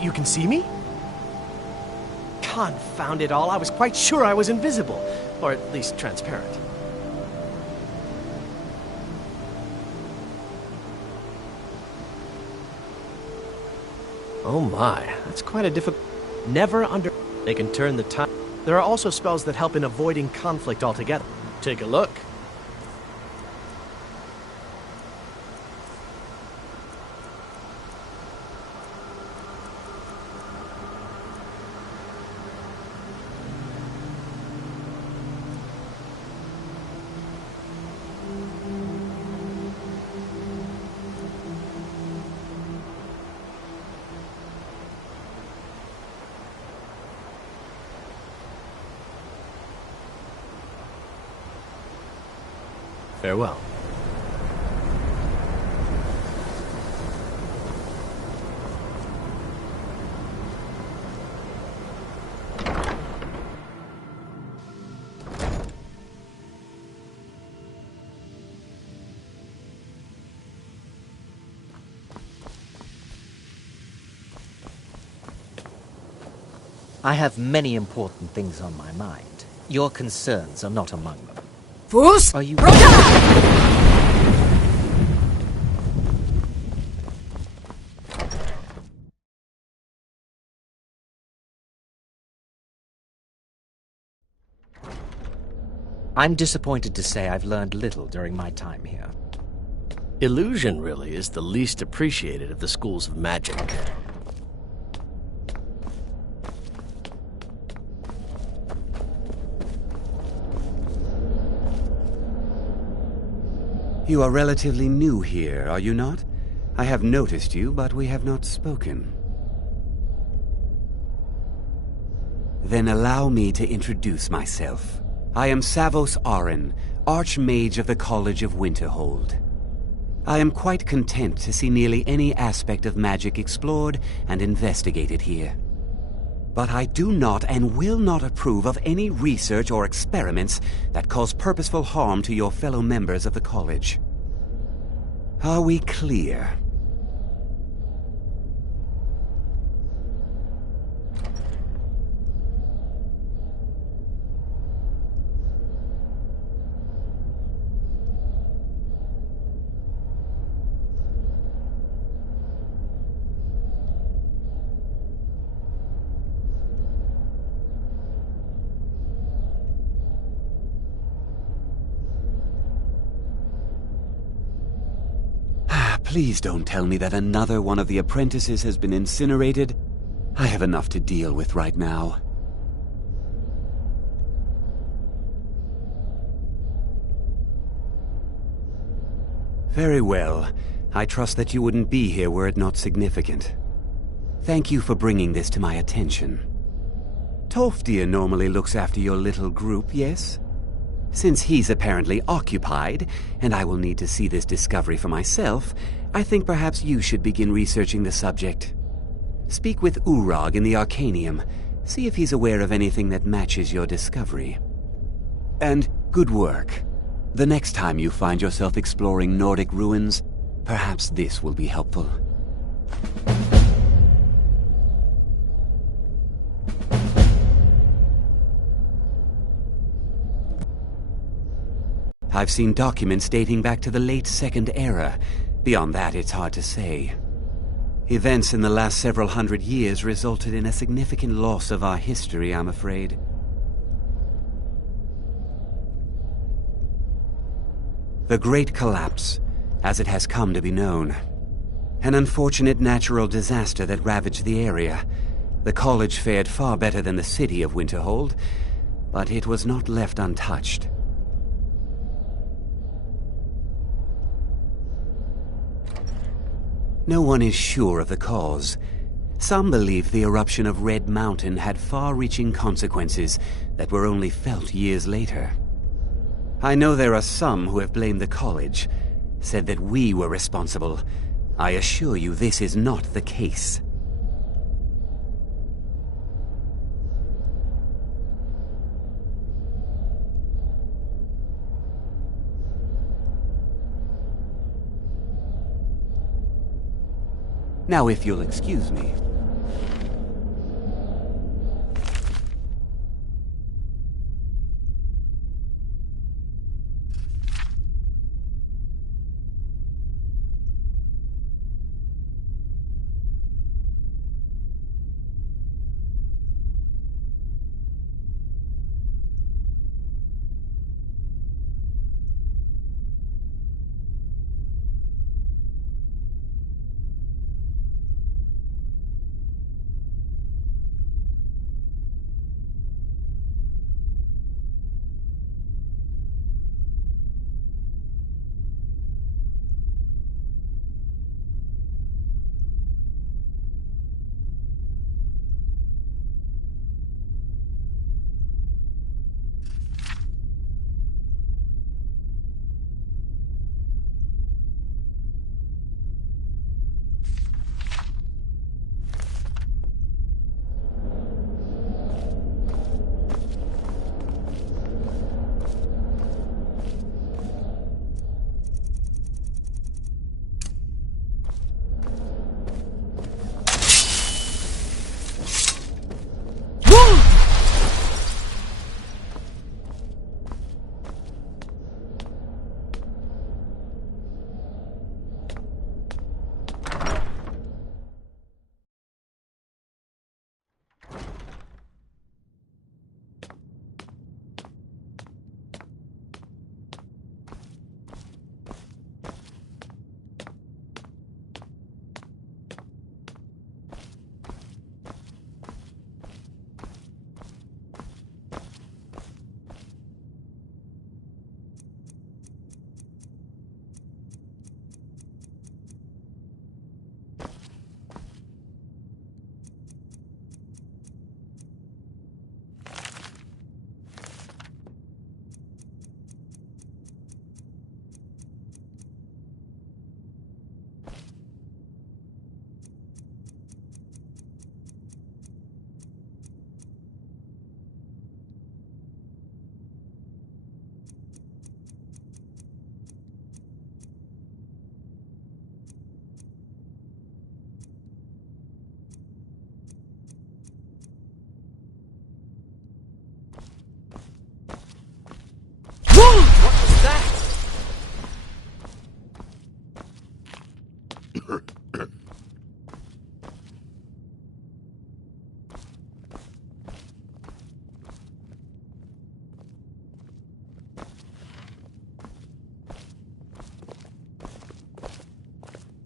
You can see me? Confound it all, I was quite sure I was invisible. Or at least transparent. Oh my, that's quite a difficult... They can turn the time... There are also spells that help in avoiding conflict altogether. Take a look. Farewell. I have many important things on my mind. Your concerns are not among them. Fools! Are you... I'm disappointed to say I've learned little during my time here. Illusion, really, is the least appreciated of the schools of magic. You are relatively new here, are you not? I have noticed you, but we have not spoken. Then allow me to introduce myself. I am Savos Arin, Archmage of the College of Winterhold. I am quite content to see nearly any aspect of magic explored and investigated here. But I do not and will not approve of any research or experiments that cause purposeful harm to your fellow members of the college. Are we clear? Please don't tell me that another one of the apprentices has been incinerated. I have enough to deal with right now. Very well. I trust that you wouldn't be here were it not significant. Thank you for bringing this to my attention. Tolfdir normally looks after your little group, yes? Since he's apparently occupied, and I will need to see this discovery for myself, I think perhaps you should begin researching the subject. Speak with Urag in the Arcanium. See if he's aware of anything that matches your discovery. And good work. The next time you find yourself exploring Nordic ruins, perhaps this will be helpful. I've seen documents dating back to the late Second Era. Beyond that, it's hard to say. Events in the last several hundred years resulted in a significant loss of our history, I'm afraid. The Great Collapse, as it has come to be known. An unfortunate natural disaster that ravaged the area. The college fared far better than the city of Winterhold, but it was not left untouched. No one is sure of the cause. Some believe the eruption of Red Mountain had far-reaching consequences that were only felt years later. I know there are some who have blamed the college, said that we were responsible. I assure you this is not the case. Now, if you'll excuse me.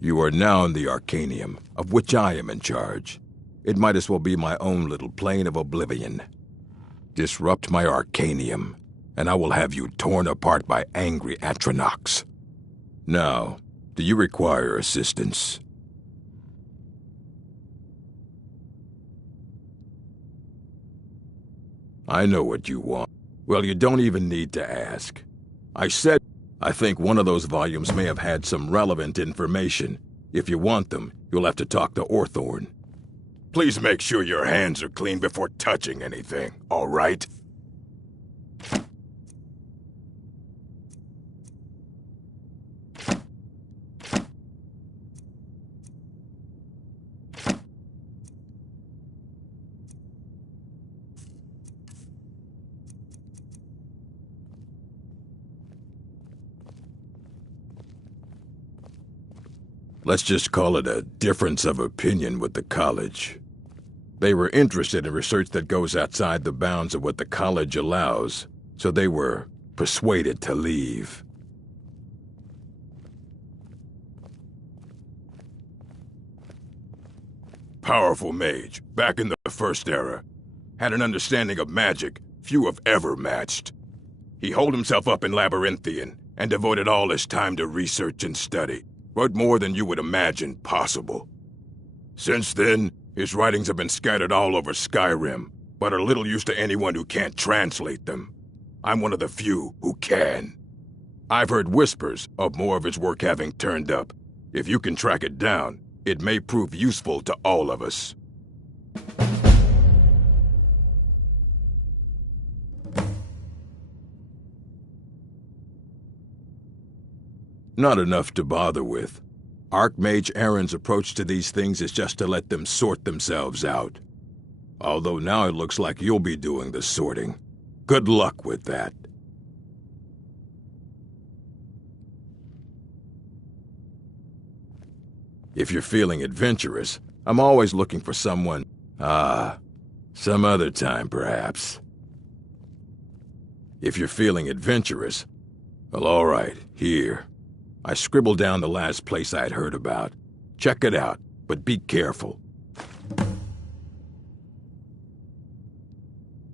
You are now in the Arcanium, of which I am in charge. It might as well be my own little plane of oblivion. Disrupt my Arcanium, and I will have you torn apart by angry Atronachs. Now, do you require assistance? I know what you want. Well, you don't even need to ask. I think one of those volumes may have had some relevant information. If you want them, you'll have to talk to Orthorn. Please make sure your hands are clean before touching anything, all right? Let's just call it a difference of opinion with the college. They were interested in research that goes outside the bounds of what the college allows, so they were persuaded to leave. Powerful mage, back in the First Era. Had an understanding of magic few have ever matched. He holed himself up in Labyrinthian and devoted all his time to research and study. Wrote more than you would imagine possible. Since then, his writings have been scattered all over Skyrim, but are little use to anyone who can't translate them. I'm one of the few who can. I've heard whispers of more of his work having turned up. If you can track it down, it may prove useful to all of us. Not enough to bother with. Archmage Aaron's approach to these things is just to let them sort themselves out. Although now it looks like you'll be doing the sorting. Good luck with that. If you're feeling adventurous, I'm always looking for someone. Some other time perhaps. If you're feeling adventurous, well, all right, here. I scribbled down the last place I'd heard about. Check it out, but be careful.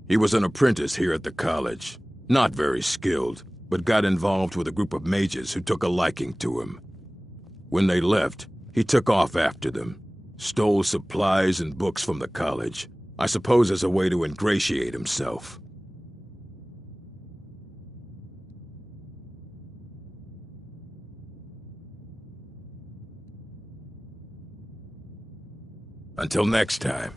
He was an apprentice here at the college. Not very skilled, but got involved with a group of mages who took a liking to him. When they left, he took off after them. Stole supplies and books from the college. I suppose as a way to ingratiate himself. Until next time.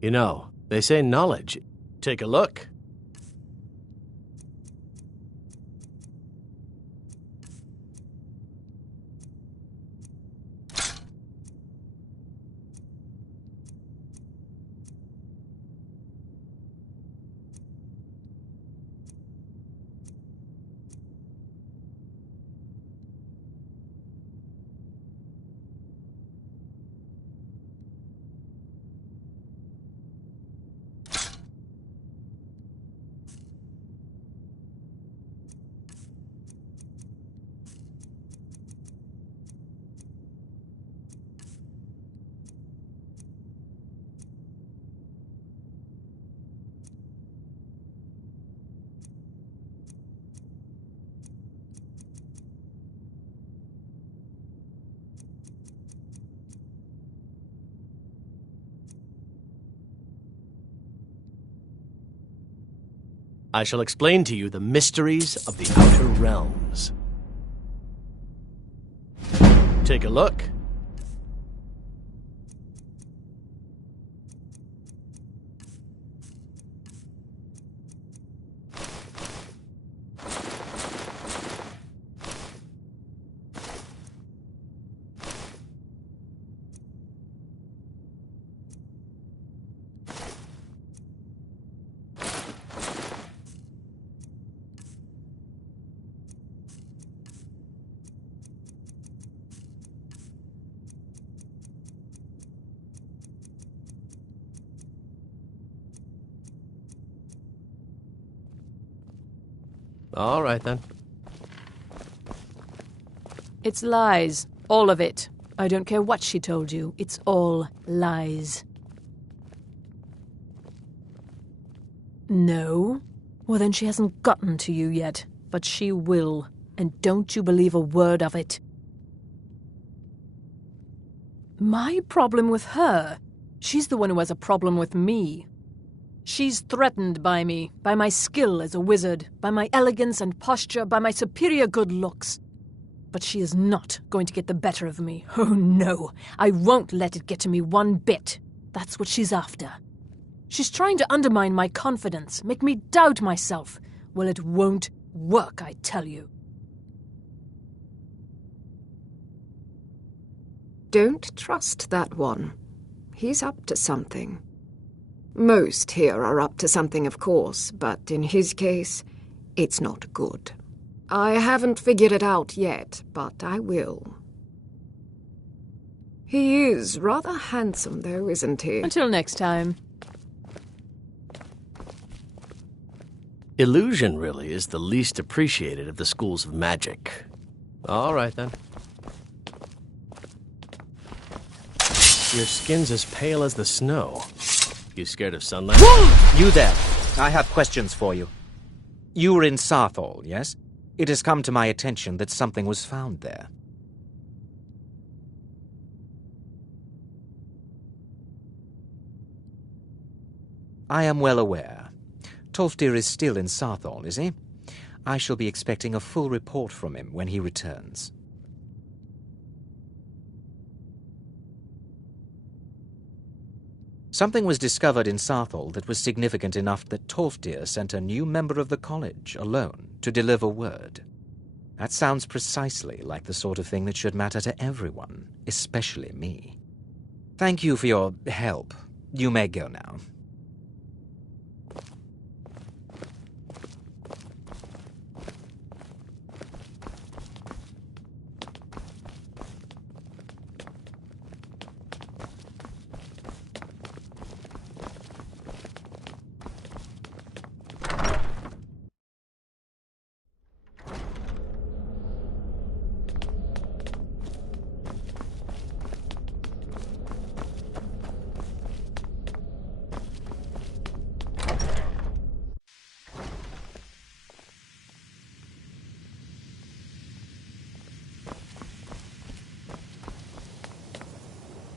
You know, they say knowledge. Take a look. I shall explain to you the mysteries of the Outer Realms. Take a look. All right, then. It's lies. All of it. I don't care what she told you. It's all lies. No? Well, then she hasn't gotten to you yet. But she will. And don't you believe a word of it. My problem with her? She's the one who has a problem with me. She's threatened by me, by my skill as a wizard, by my elegance and posture, by my superior good looks. But she is not going to get the better of me. Oh no, I won't let it get to me one bit. That's what she's after. She's trying to undermine my confidence, make me doubt myself. Well, it won't work, I tell you. Don't trust that one. He's up to something. Most here are up to something, of course, but in his case, it's not good. I haven't figured it out yet, but I will. He is rather handsome, though, isn't he? Until next time. Illusion, really, is the least appreciated of the schools of magic. All right, then. Your skin's as pale as the snow. You scared of sunlight? You there. I have questions for you. You were in Sarthal, yes? It has come to my attention that something was found there. I am well aware. Tolfdir is still in Sarthal, is he? I shall be expecting a full report from him when he returns. Something was discovered in Sarthal that was significant enough that Tolfdir sent a new member of the college, alone, to deliver word. That sounds precisely like the sort of thing that should matter to everyone, especially me. Thank you for your help. You may go now.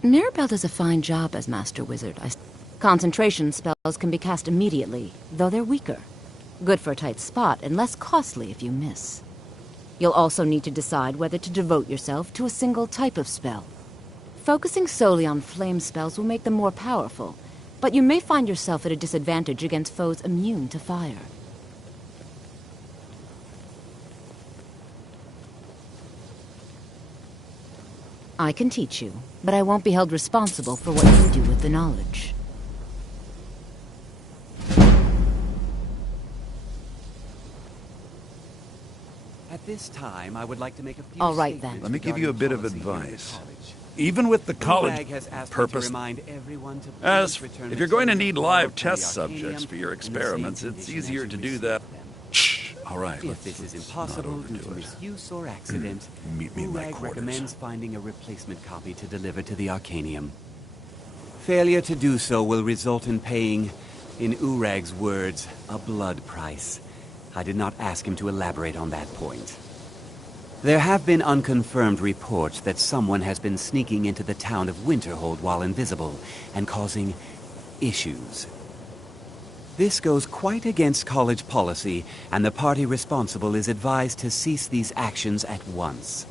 Mirabelle does a fine job as Master Wizard. Concentration spells can be cast immediately, though they're weaker. Good for a tight spot, and less costly if you miss. You'll also need to decide whether to devote yourself to a single type of spell. Focusing solely on flame spells will make them more powerful, but you may find yourself at a disadvantage against foes immune to fire. I can teach you, but I won't be held responsible for what you do with the knowledge. At this time, I would like to make a few All right, statements then. Let me give you a bit of regarding policy advice. here at college. Even with the college Urag has asked me to purpose, remind everyone to please as return if you're going to need materials live to the test Arcanium subjects for your in the same experiments, it's condition easier as to you do received that. them. Shh. All right. If this is impossible not due to overdo it. misuse or accident, Meet me in my Urag quarters. recommends finding a replacement copy to deliver to the Arcanium. Failure to do so will result in paying, in Urag's words, a blood price. I did not ask him to elaborate on that point. There have been unconfirmed reports that someone has been sneaking into the town of Winterhold while invisible and causing issues. This goes quite against college policy, and the party responsible is advised to cease these actions at once.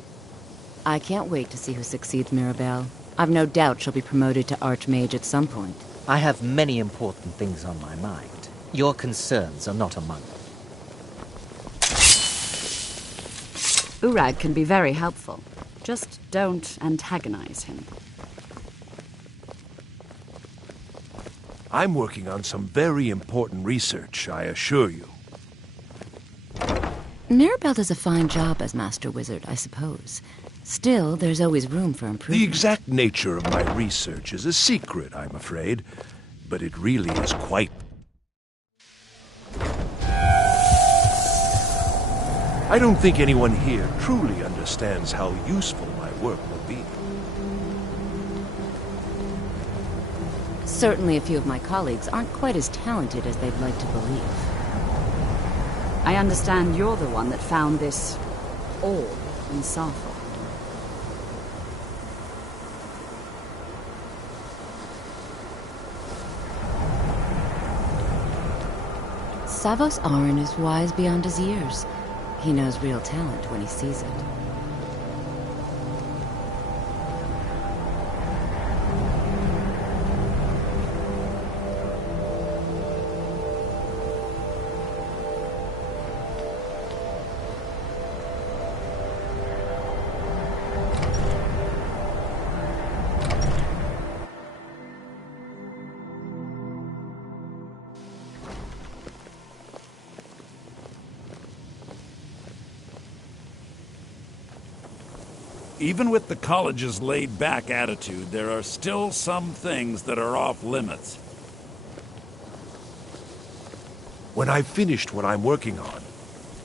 I can't wait to see who succeeds Mirabelle. I've no doubt she'll be promoted to Archmage at some point. I have many important things on my mind. Your concerns are not among them. Urag can be very helpful. Just don't antagonize him. I'm working on some very important research, I assure you. Mirabelle does a fine job as Master Wizard, I suppose. Still, there's always room for improvement. The exact nature of my research is a secret, I'm afraid, but it really is quite... I don't think anyone here truly understands how useful my work will be. Certainly a few of my colleagues aren't quite as talented as they'd like to believe. I understand you're the one that found this orb in Sarthal. Savos Aran is wise beyond his years. He knows real talent when he sees it. Even with the college's laid-back attitude, there are still some things that are off-limits. When I've finished what I'm working on,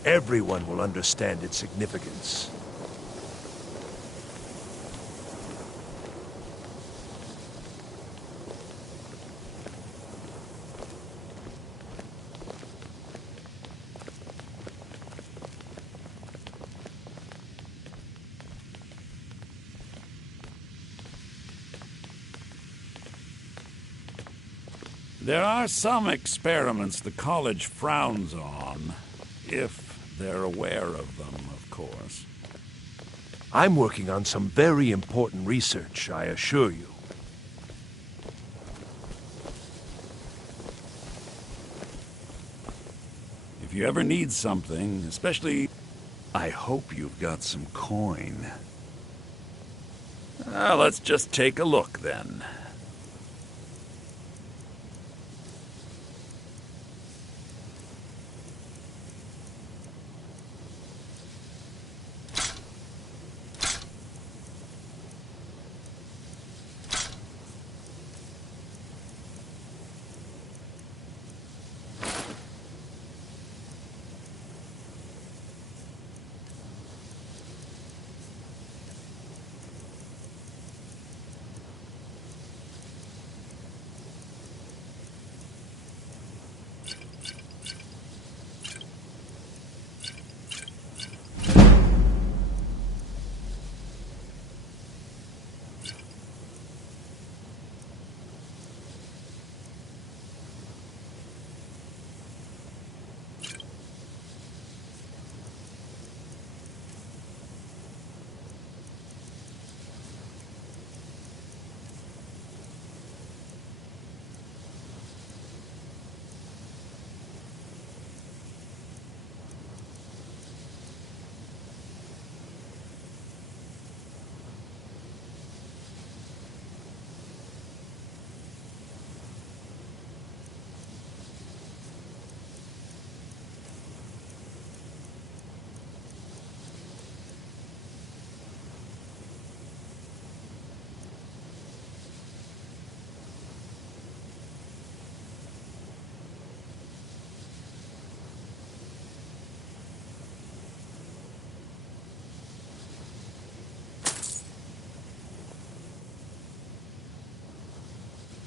everyone will understand its significance. There are some experiments the college frowns on, if they're aware of them, of course. I'm working on some very important research, I assure you. If you ever need something, especially... I hope you've got some coin. Let's just take a look, then.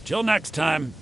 Till next time.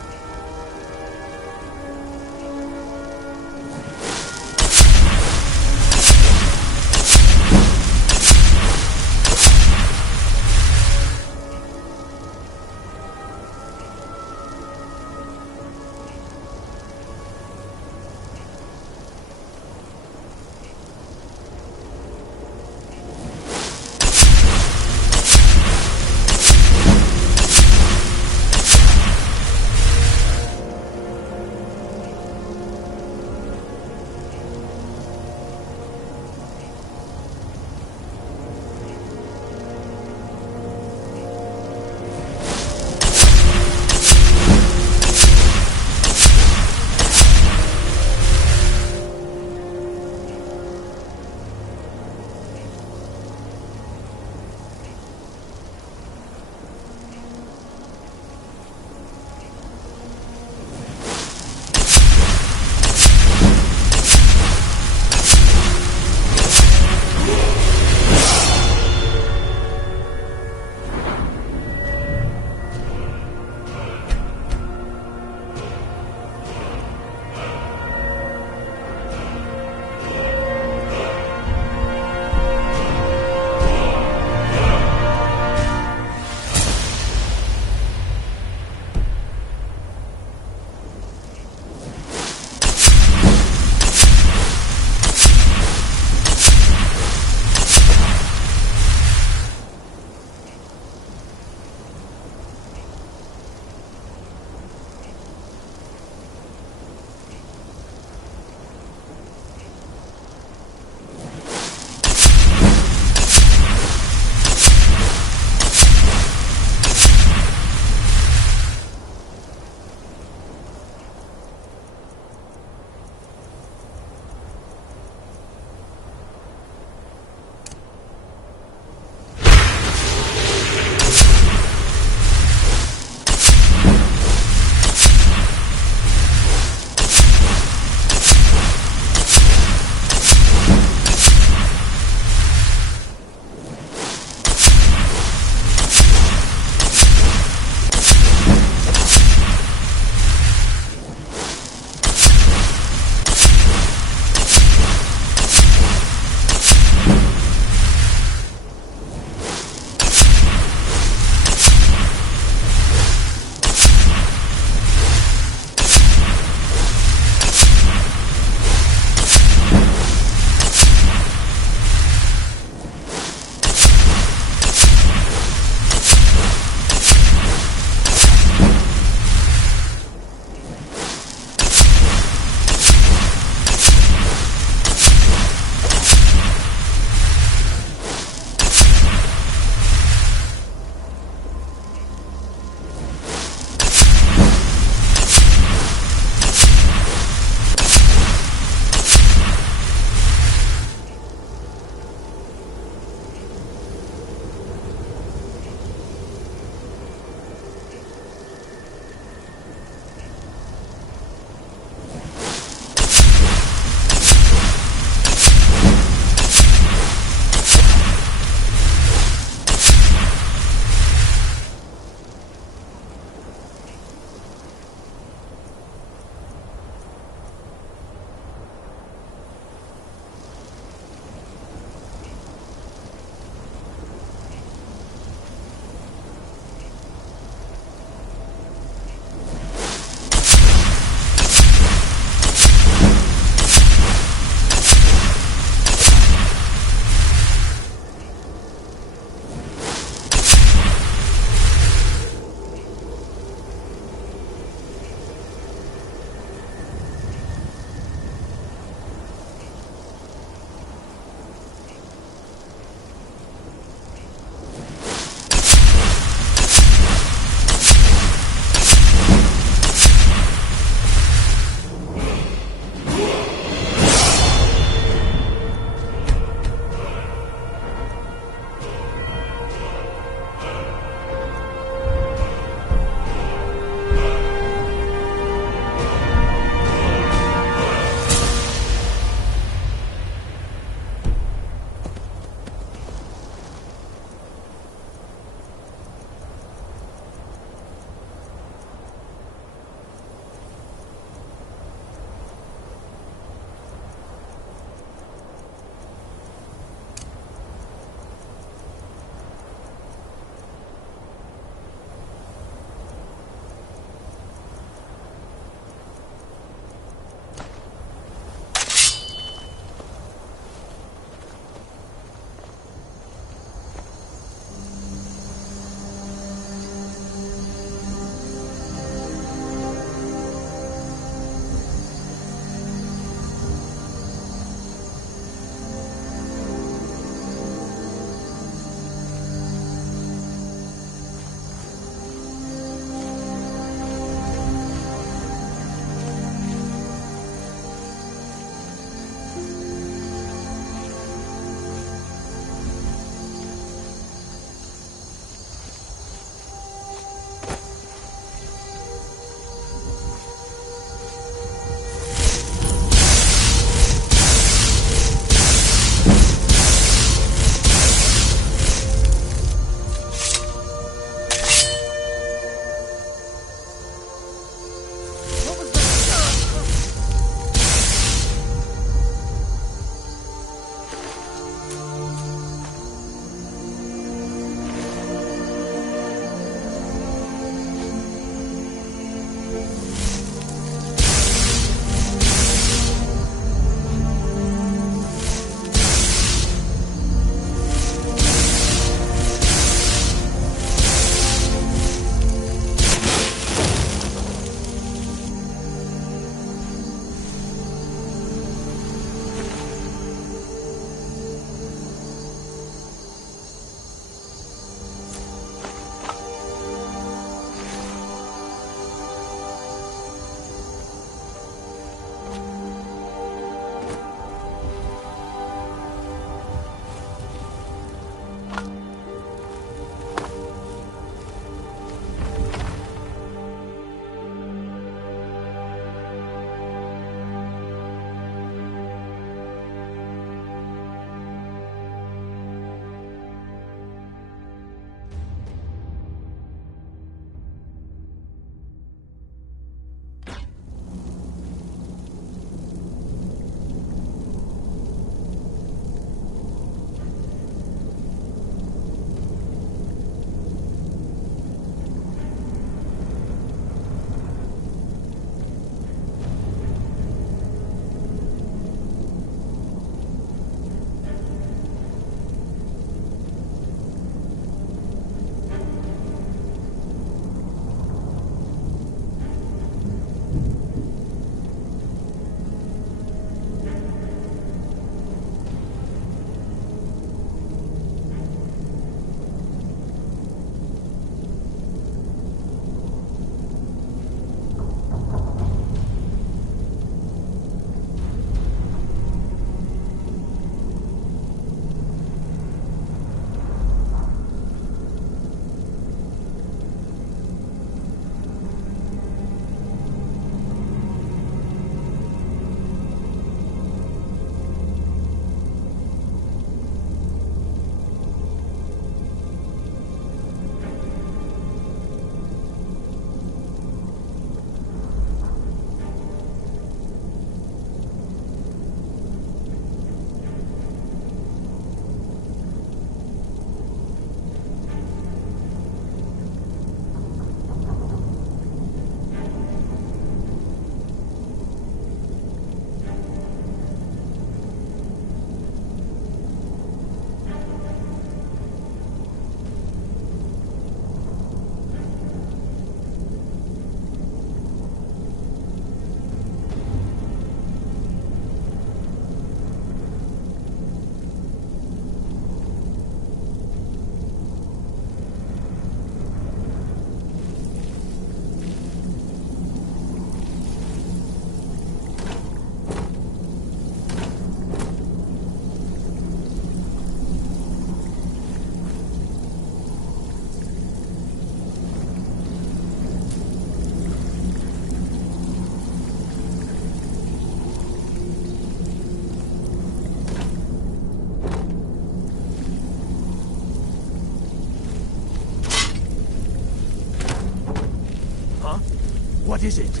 What is it?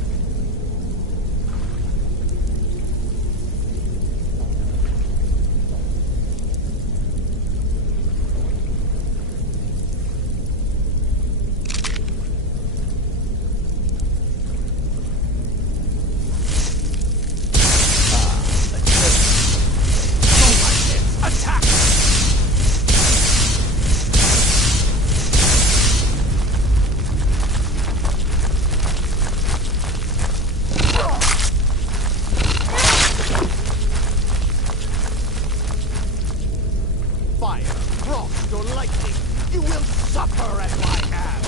Fire, frost, or lightning, you will suffer at my hand!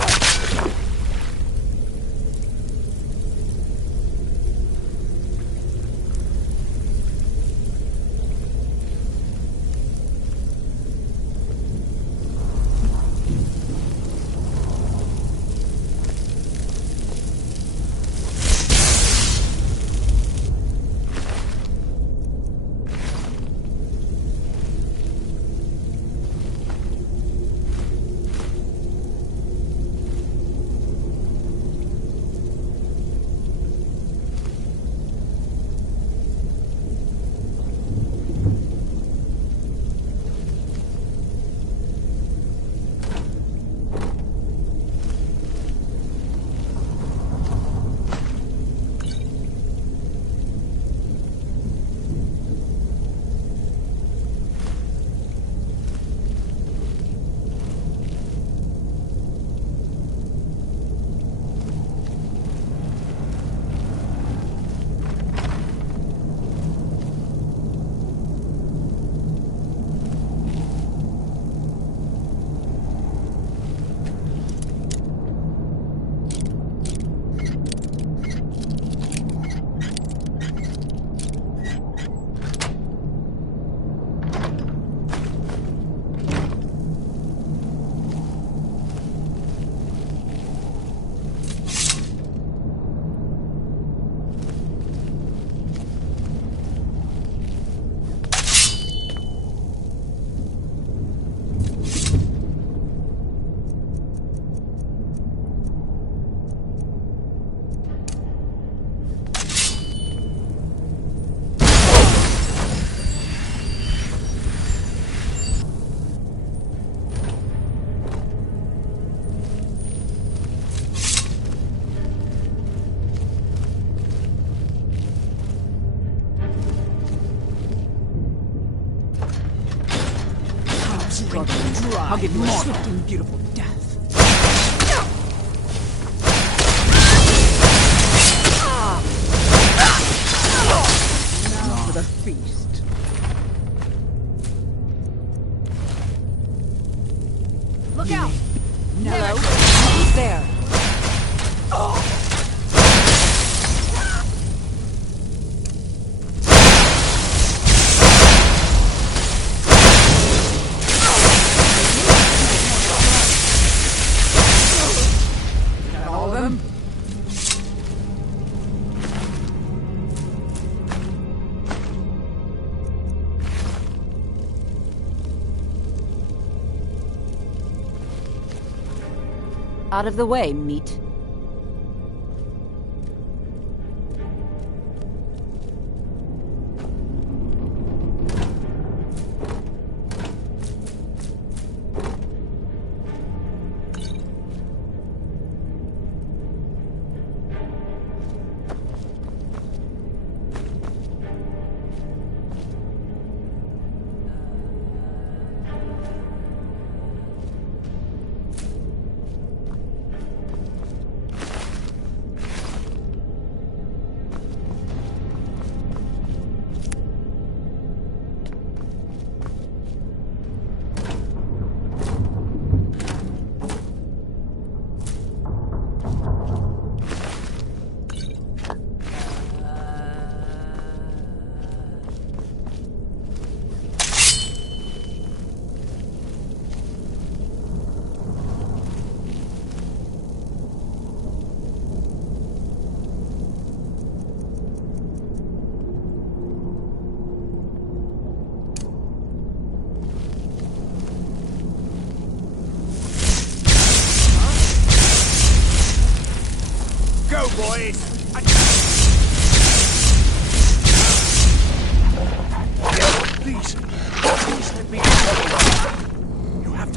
I'll give you a swift and beautiful death. Now for the feast. Look out! Hello? Who's there? All of them? Out of the way, meat.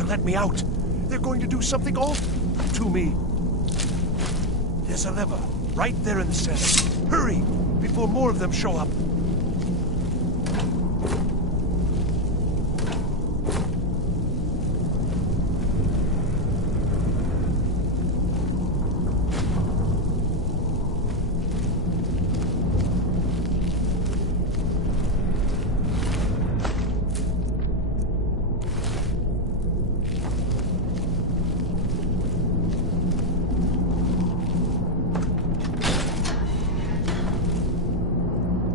let me out. They're going to do something awful to me. There's a lever right there in the center. Hurry, before more of them show up.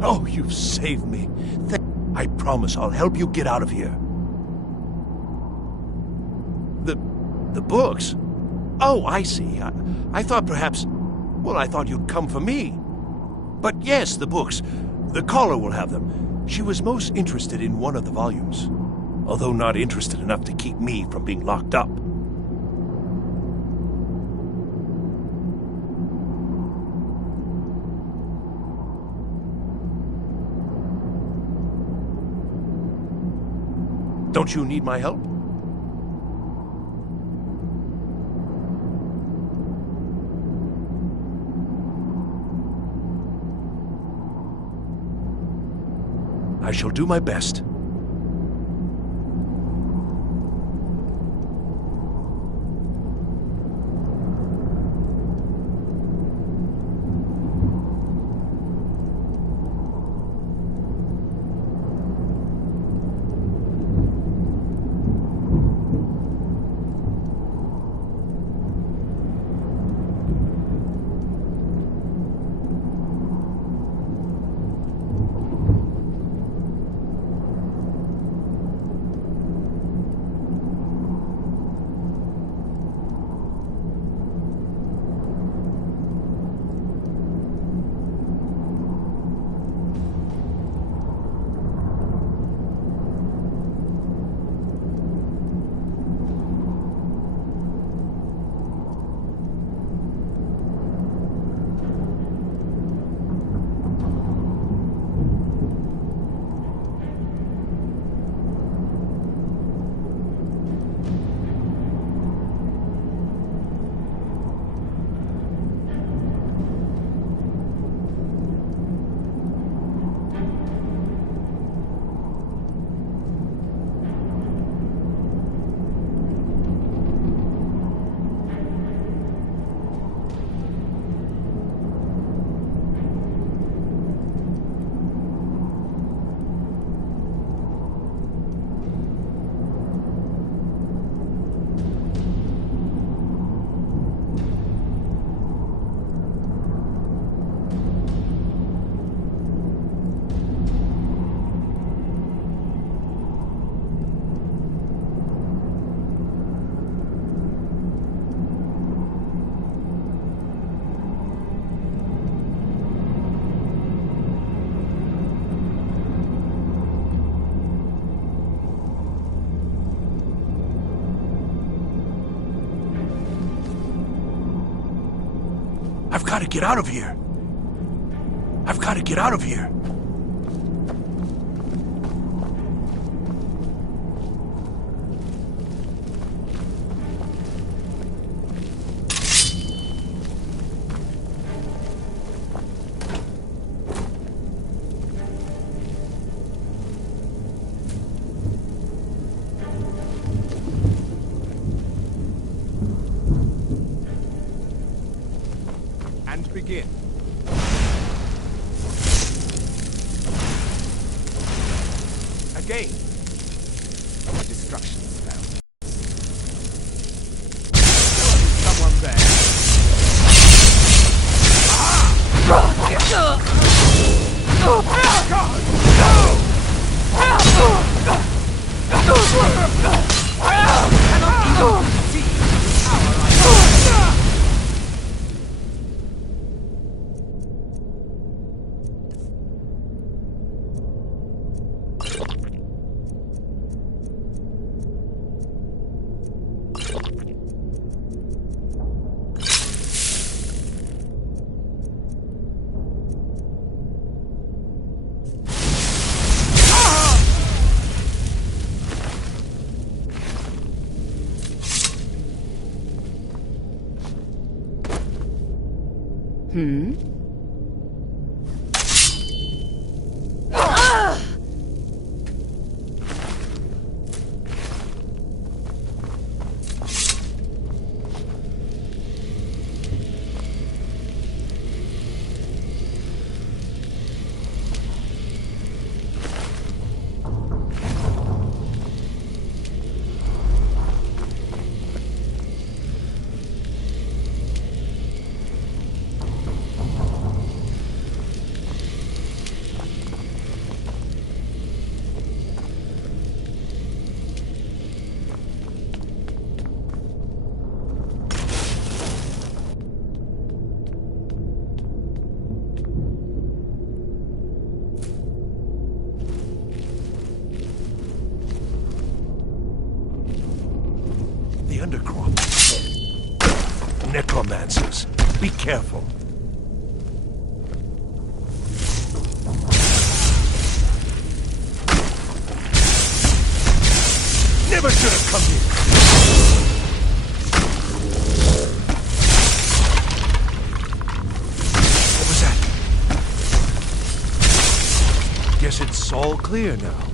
Oh, you've saved me. I promise I'll help you get out of here. The books? Oh, I see. I thought perhaps... Well, I thought you'd come for me. But yes, the books. The caller will have them. She was most interested in one of the volumes, although not interested enough to keep me from being locked up. Don't you need my help? I shall do my best. I've got to get out of here. I've got to get out of here. And begin. Again. Destruction spell. Someone there. The undercroft. Necromancers. Be careful. Never should have come here. What was that? Guess it's all clear now.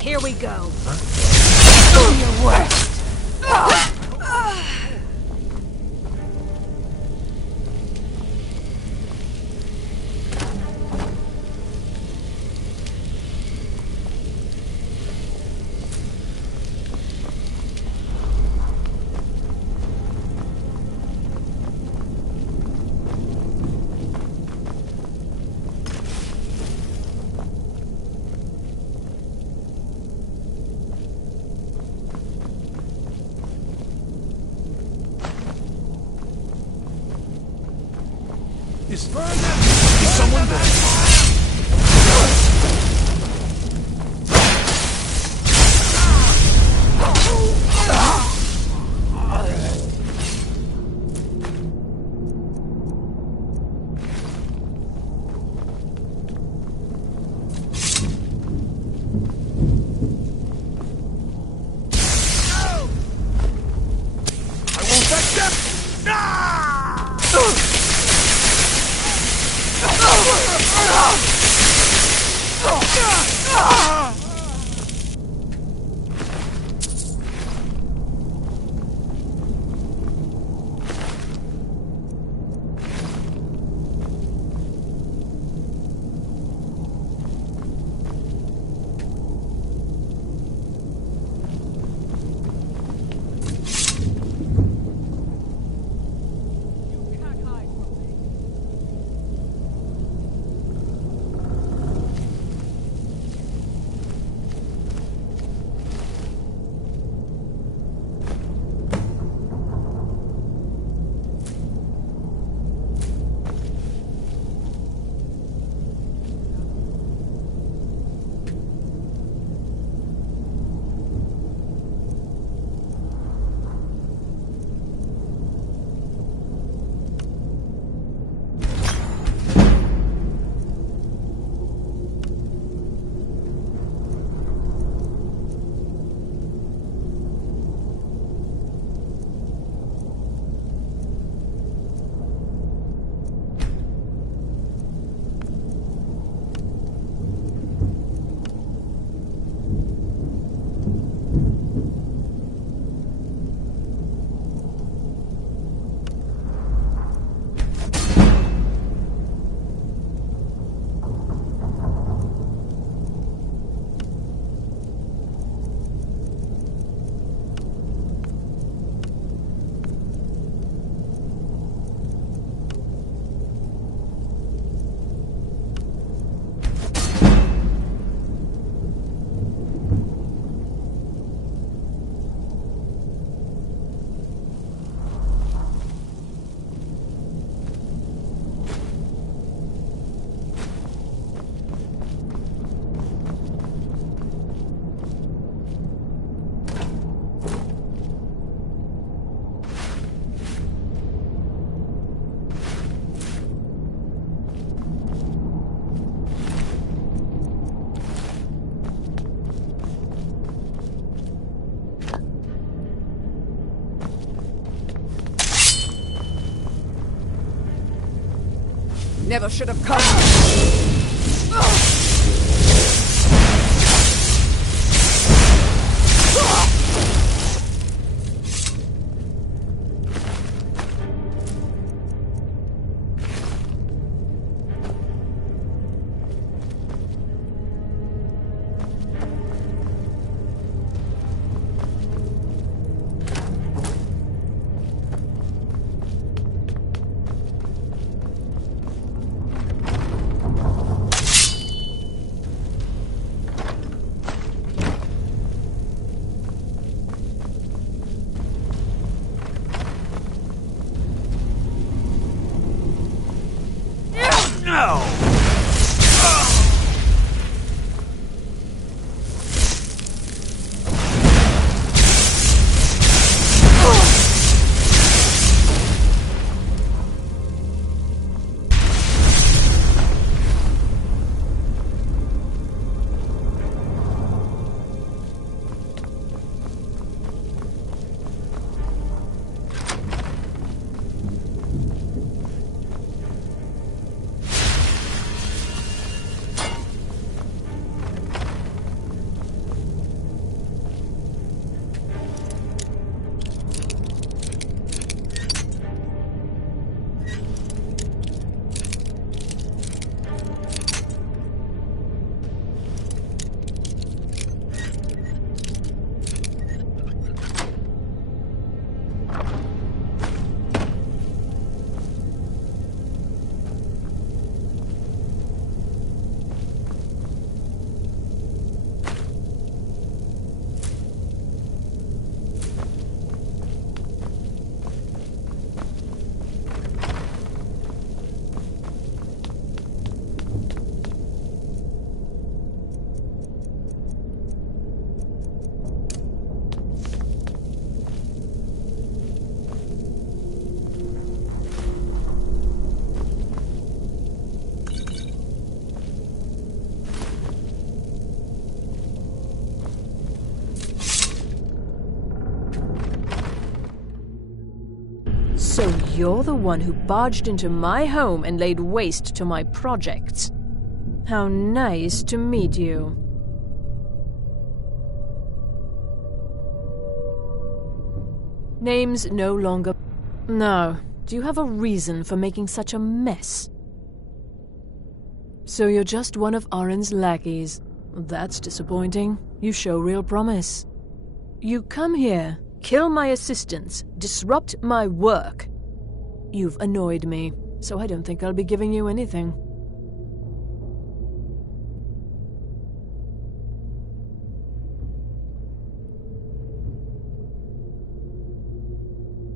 Here we go. Huh? Do your worst. Is someone there? never should have come. So you're the one who barged into my home and laid waste to my projects. How nice to meet you. Name's no longer... Now, do you have a reason for making such a mess? So you're just one of Arin's lackeys. That's disappointing. You show real promise. You come here, kill my assistants, disrupt my work. You've annoyed me, so I don't think I'll be giving you anything.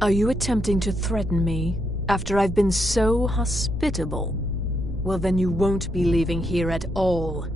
Are you attempting to threaten me after I've been so hospitable? Well, then you won't be leaving here at all.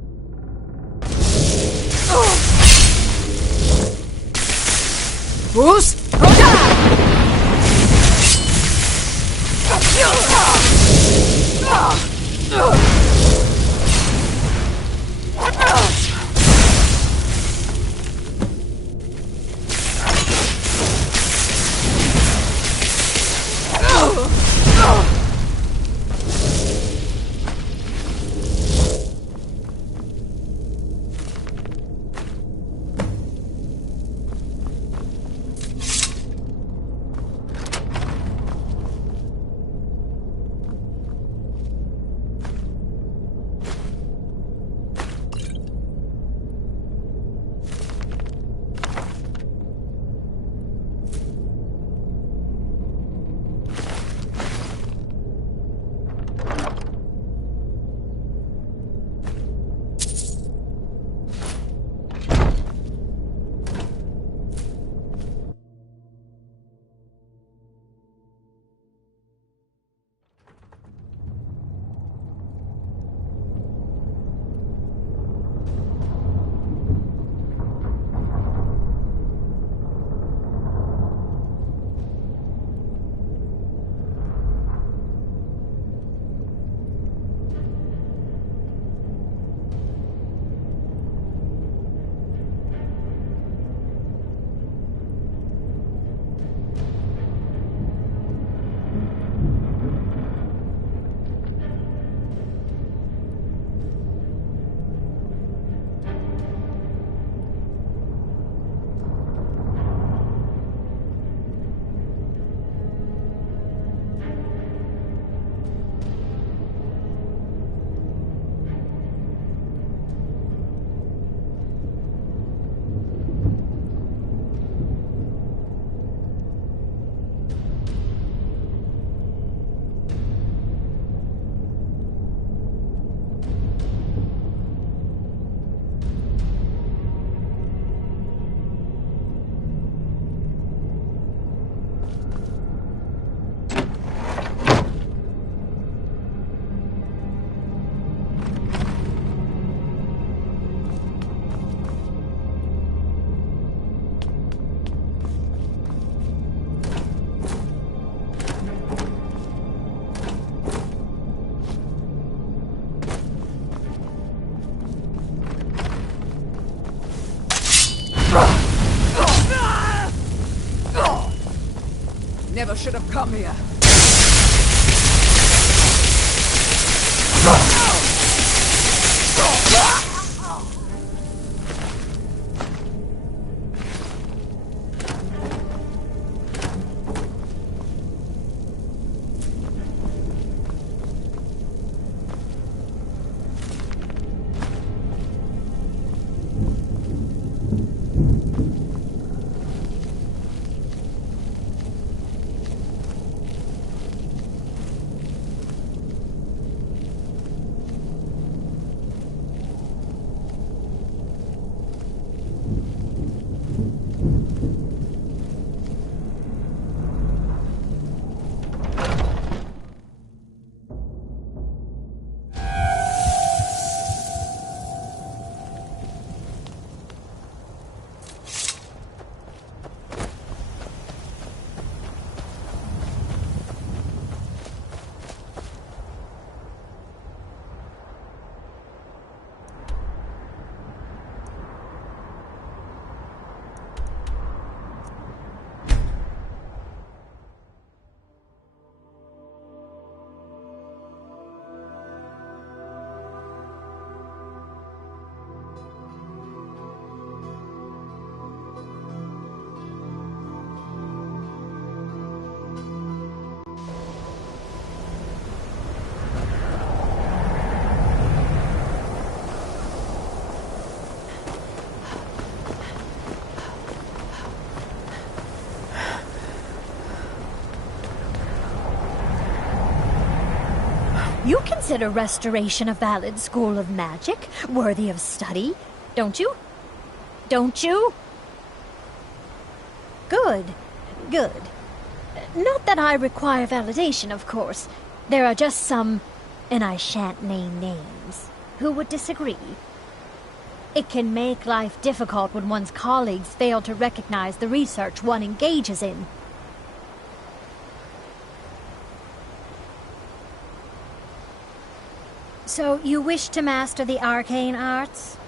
Never should have come here. You consider restoration a valid school of magic, worthy of study, don't you? Don't you? Good. Good. Not that I require validation, of course. There are just some, and I shan't name names, who would disagree. It can make life difficult when one's colleagues fail to recognize the research one engages in. So, you wish to master the arcane arts?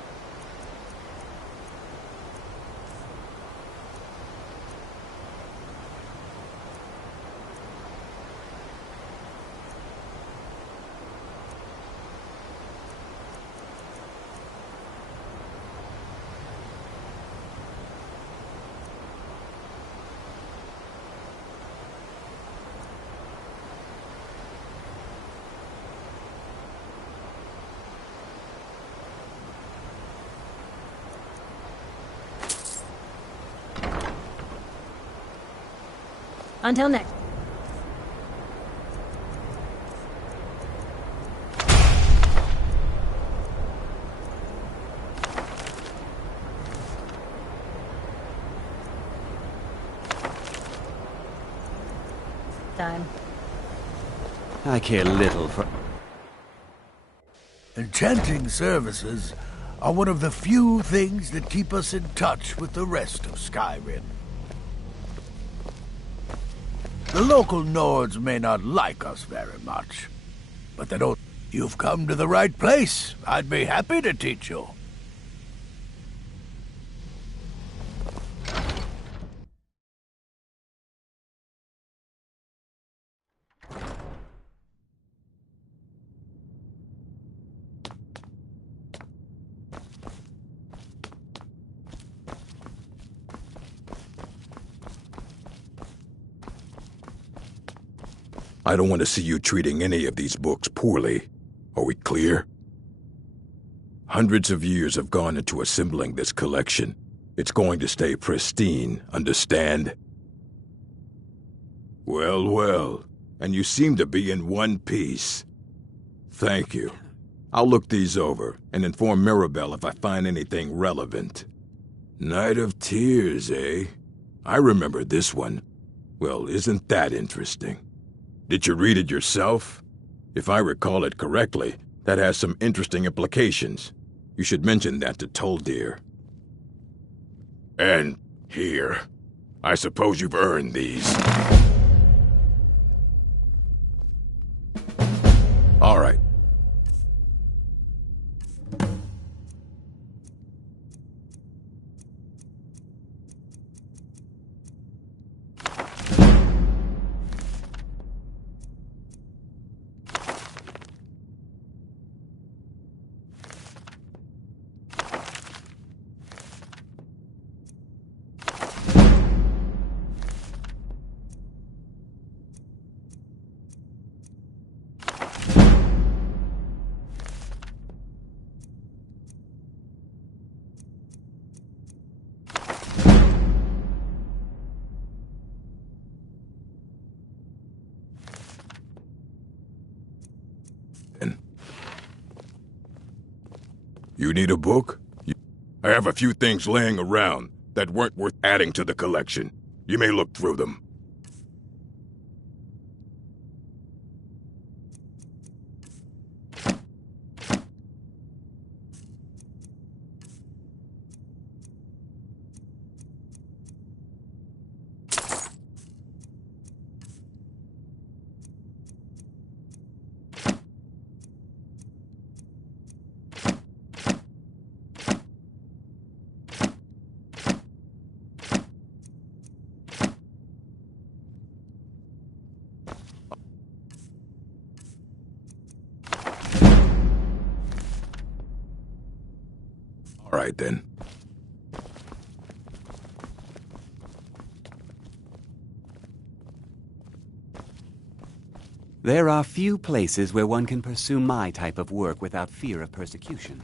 Until next. Time. I care little for... Enchanting services are one of the few things that keep us in touch with the rest of Skyrim. The local Nords may not like us very much, but they don't... You've come to the right place. I'd be happy to teach you. I don't want to see you treating any of these books poorly. Are we clear? Hundreds of years have gone into assembling this collection. It's going to stay pristine, understand? Well, well. And you seem to be in one piece. Thank you. I'll look these over and inform Mirabelle if I find anything relevant. Night of Tears, eh? I remember this one. Well, isn't that interesting? Did you read it yourself? If I recall it correctly, that has some interesting implications. You should mention that to Toldir. And here. I suppose you've earned these. All right. You need a book? I have a few things laying around that weren't worth adding to the collection. You may look through them. All right, then. There are few places where one can pursue my type of work without fear of persecution.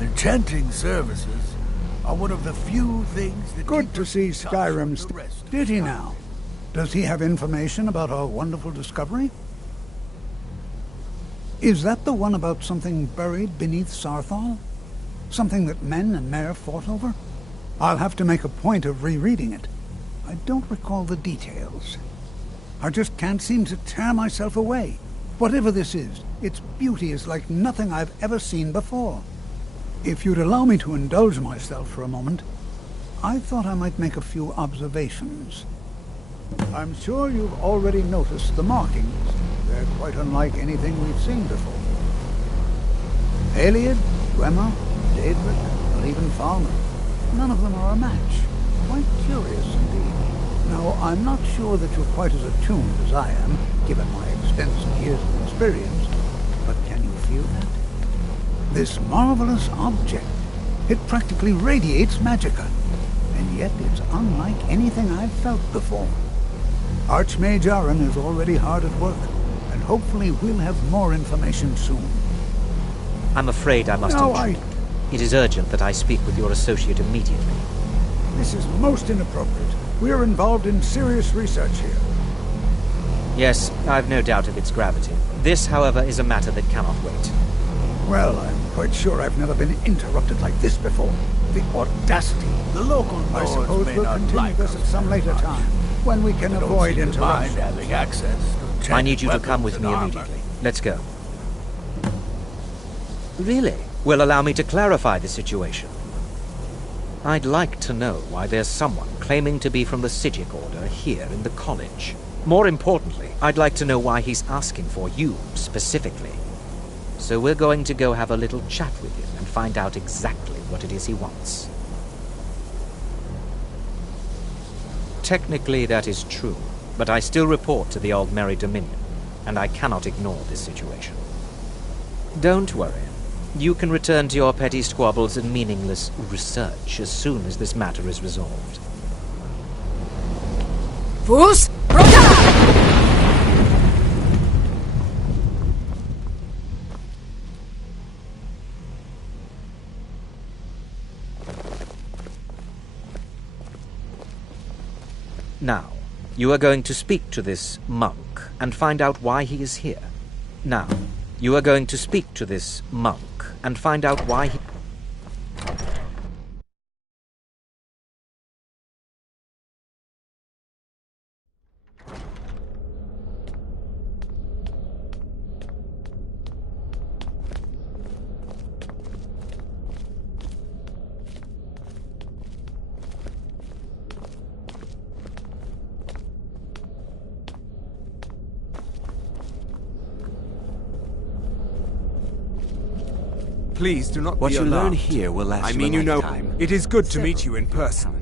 Enchanting services are one of the few things that... Good to see Skyrim's... Did he now? Does he have information about our wonderful discovery? Is that the one about something buried beneath Sarthal? Something that men and Mare fought over? I'll have to make a point of rereading it. I don't recall the details. I just can't seem to tear myself away. Whatever this is, its beauty is like nothing I've ever seen before. If you'd allow me to indulge myself for a moment, I thought I might make a few observations. I'm sure you've already noticed the markings. They're quite unlike anything we've seen before. Aliad, Dwemer, Daedric, or even Falmer. None of them are a match. Quite curious indeed. Now, I'm not sure that you're quite as attuned as I am, given my extensive years of experience, but can you feel that? This marvelous object, it practically radiates magicka, and yet it's unlike anything I've felt before. Archmage Aaron is already hard at work, and hopefully we'll have more information soon. I'm afraid I must intrude. It is urgent that I speak with your associate immediately. This is most inappropriate. We are involved in serious research here. Yes, I've no doubt of its gravity. This, however, is a matter that cannot wait. Well, I'm quite sure I've never been interrupted like this before. The audacity. The local I lords suppose may we'll not continue like this us at some later very time, when we can I don't avoid seem to mind interruption. having access to I need you to weapons come with and me armor. immediately. Let's go. Really? Well, allow me to clarify the situation. I'd like to know why there's someone claiming to be from the Psijic Order here in the college. More importantly, I'd like to know why he's asking for you specifically. So we're going to go have a little chat with him and find out exactly what it is he wants. Technically, that is true, but I still report to the Aldmeri Dominion, and I cannot ignore this situation. Don't worry. You can return to your petty squabbles and meaningless research as soon as this matter is resolved. Fus! Now, you are going to speak to this monk and find out why he is here. Now, you are going to speak to this monk and find out why he... Please do not What be you alarmed. learn here will last I you mean, a you know, lifetime. it is good to meet you in person.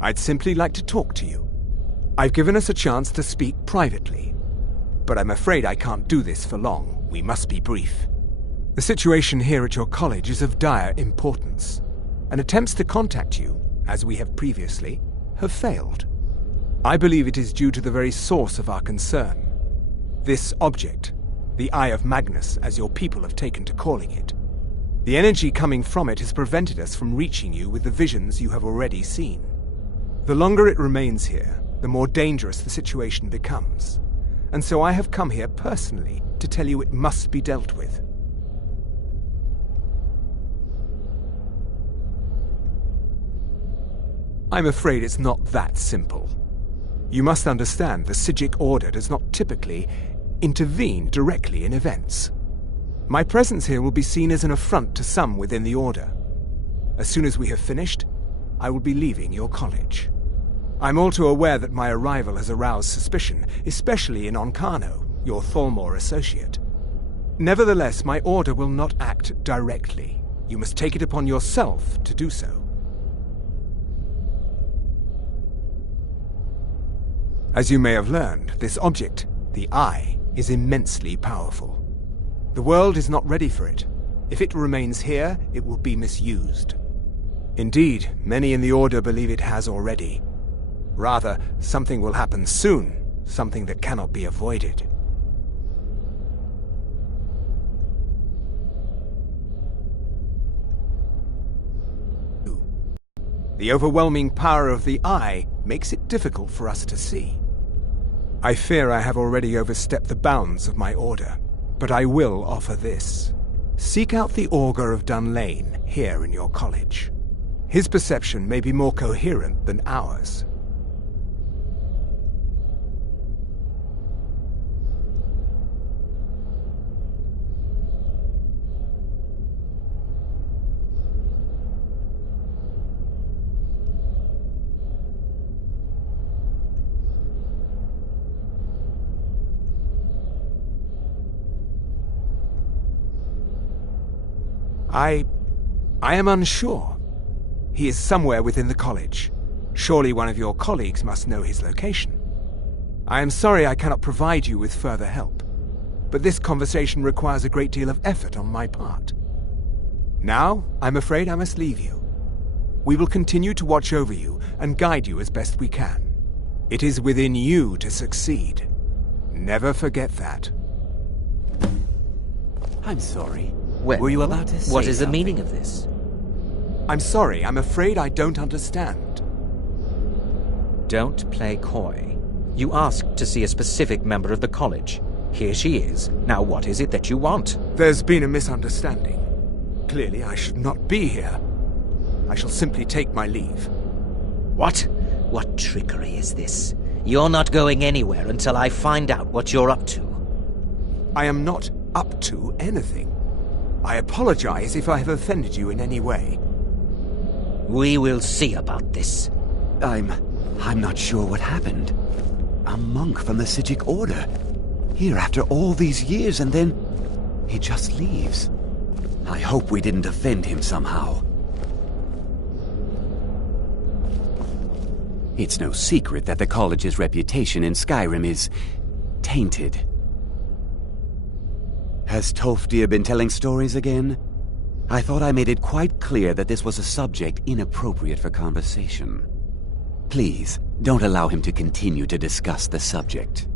I'd simply like to talk to you. I've given us a chance to speak privately, but I'm afraid I can't do this for long. We must be brief. The situation here at your college is of dire importance, and attempts to contact you, as we have previously, have failed. I believe it is due to the very source of our concern. This object, the Eye of Magnus, as your people have taken to calling it. The energy coming from it has prevented us from reaching you with the visions you have already seen. The longer it remains here, the more dangerous the situation becomes. And so I have come here personally to tell you it must be dealt with. I'm afraid it's not that simple. You must understand the Psijic Order does not typically intervene directly in events. My presence here will be seen as an affront to some within the Order. As soon as we have finished, I will be leaving your college. I'm all too aware that my arrival has aroused suspicion, especially in Onkano, your Thalmor associate. Nevertheless, my Order will not act directly. You must take it upon yourself to do so. As you may have learned, this object, the Eye, is immensely powerful. The world is not ready for it. If it remains here, it will be misused. Indeed, many in the Order believe it has already. Rather, something will happen soon, something that cannot be avoided. The overwhelming power of the Eye makes it difficult for us to see. I fear I have already overstepped the bounds of my Order, but I will offer this. Seek out the Augur of Dunlane here in your college. His perception may be more coherent than ours. I am unsure. He is somewhere within the college. Surely one of your colleagues must know his location. I am sorry I cannot provide you with further help, but this conversation requires a great deal of effort on my part. Now, I'm afraid I must leave you. We will continue to watch over you and guide you as best we can. It is within you to succeed. Never forget that. I'm sorry. Well, were you about to say what is the something? meaning of this? I'm sorry, I'm afraid I don't understand. Don't play coy. You asked to see a specific member of the college. Here she is. Now what is it that you want? There's been a misunderstanding. Clearly I should not be here. I shall simply take my leave. What? What trickery is this? You're not going anywhere until I find out what you're up to. I am not up to anything. I apologize if I have offended you in any way. We will see about this. I'm not sure what happened. A monk from the Psijic Order. Here after all these years, and then he just leaves. I hope we didn't offend him somehow. It's no secret that the college's reputation in Skyrim is tainted. Has Tolfdir been telling stories again? I thought I made it quite clear that this was a subject inappropriate for conversation. Please, don't allow him to continue to discuss the subject.